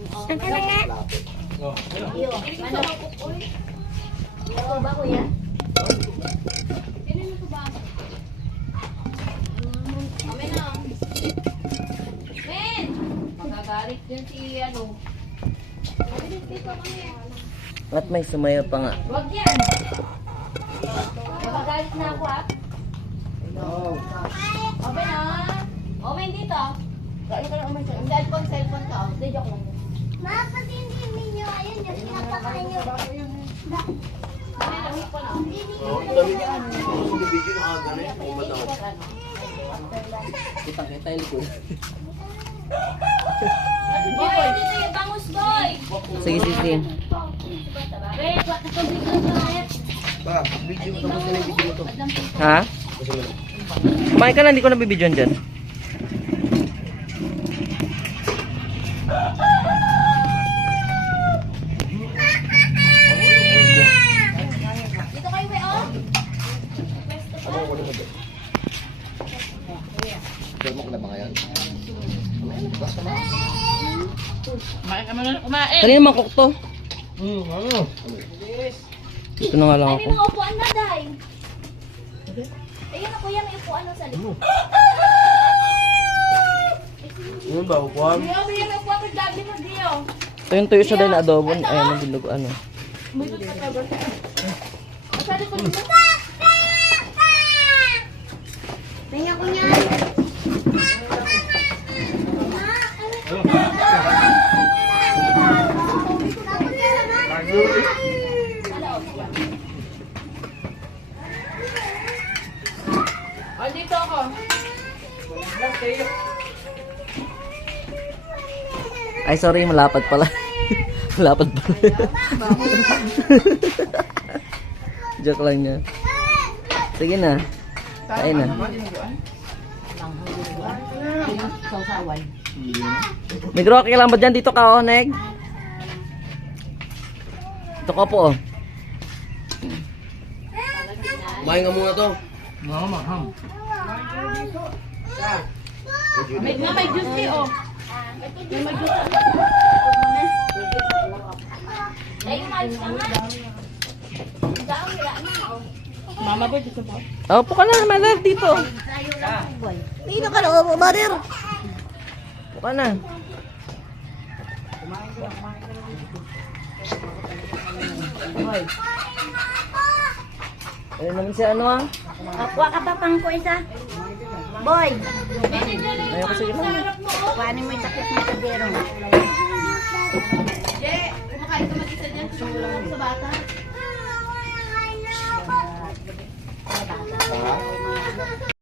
Ano na nga? Iyo, ano? Iyo ba kuya? Kami na. Men! Magagalit yun si ano. Dito kami. At may sumayo pa nga. Wag yan. Magagalit na ako ah. Open na. Open dito. Cellphone ka. Hindi, joke lang. Ma, pati hindi ninyo. Ayun, yung pinapakain nyo. Kami lamig pa na. Kita-kita yung likod. Boy, dito yung bangus boy. Sige, sige. Wait, what the fuck? Pa, video mo tapos na yung video mo to. Ha? Kumain ka na, hindi ko nabibidyoan dyan. Dito kayo may oh. Pero mo ko na ba ngayon? Kanina mangkok to. Ano? Ito na nga lang Ay, ako. may mga upuan na, day. Ayun na kuya, may upuan na sa likod. Ano ba, upuan? May upuan na gabi mo, Dio. Ito yung tuyo siya dahil na adobo. Ayan, ang bilog ano. Masali ko dito. Tingnan ko niyan. Dito ako. Ay, sorry, malapad pala. Malapad pala. Joke lang niya. Sige na. Kain na. May okay lang ba dyan? Dito ka, oh, Neg. Ito ka po, oh. Kumain nga muna to. May juice tea, oh. May juice. Ay, umalis ka nga. Daang wala na, oh. Mama boy, dito po. Oh, puka na, malag dito. Dito ka na, oh, mother. Puka na. Ayun naman si ano, ah. Kuha ka pa pang ko isa. Boy, Ayun ko, sige lang. kuhanin mo yung takip mo sa bero. Je, kumakain ka mag-isa dyan. Gusto mo lang sa bata.